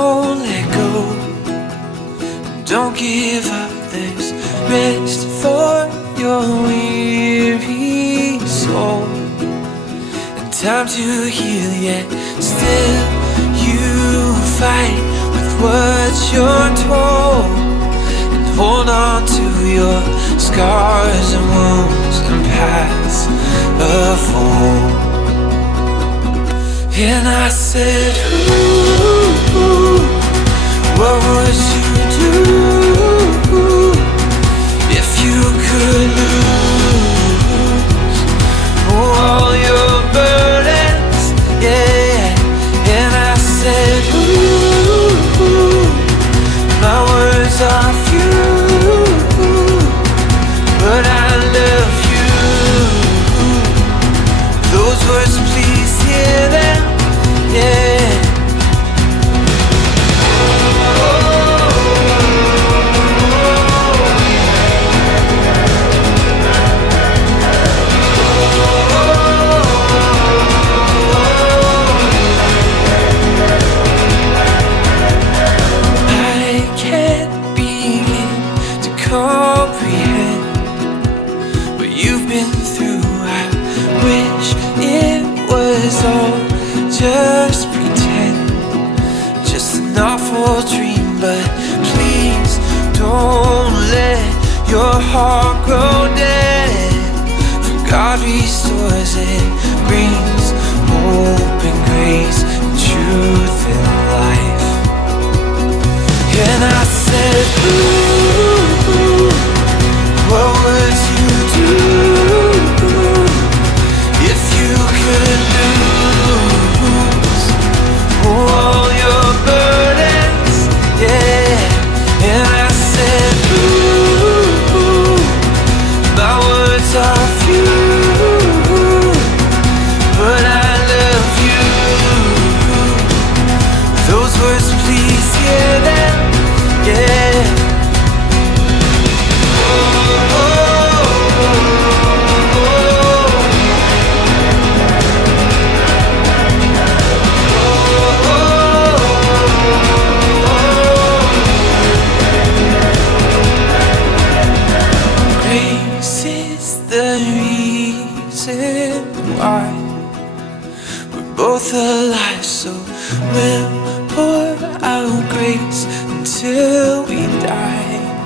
Don't let go, don't give up. There's rest for your weary soul, and time to heal. Yet still you fight with what you're told, and hold on to your scars and wounds and paths of old. And I said, ooh, what would you do if you could lose all your burdens? Yeah. And I said, ooh, my words are few, but I love you. Those words, please hear them. Yeah. Just pretend, just an awful dream. But please don't let your heart grow dead, for God restores it, brings hope and grace and truth and life. And I said, ooh, what would you do if you could lose all your burdens? Yeah. And I said, ooh, my words are few, but I love you. Those words, please hear them. Yeah. Grace is the reason why we're both alive, so we'll pour out grace until we die.